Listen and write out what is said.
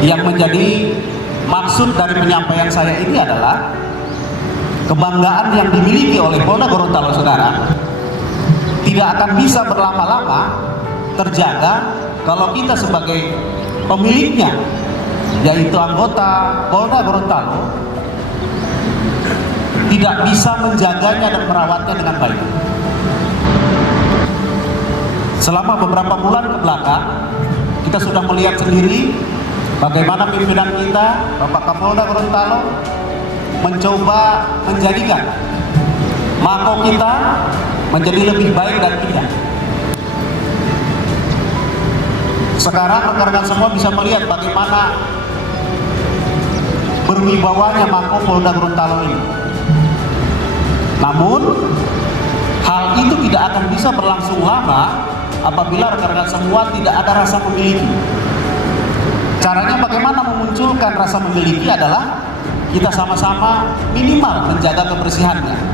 Yang menjadi maksud dari penyampaian saya ini adalah kebanggaan yang dimiliki oleh Polda Gorontalo sekarang tidak akan bisa berlama-lama terjaga kalau kita sebagai pemiliknya, yaitu anggota Polda Gorontalo, tidak bisa menjaganya dan merawatnya dengan baik. Selama beberapa bulan ke belakang, kita sudah melihat sendiri bagaimana pimpinan kita, Bapak Kapolda Gorontalo, mencoba menjadikan Mako kita menjadi lebih baik dan indah. Sekarang rekan-rekan semua bisa melihat bagaimana berwibawanya Mako Polda Gorontalo ini. Namun, hal itu tidak akan bisa berlangsung lama apabila rekan-rekan semua tidak ada rasa memiliki. Caranya bagaimana memunculkan rasa memiliki adalah kita sama-sama minimal menjaga kebersihannya.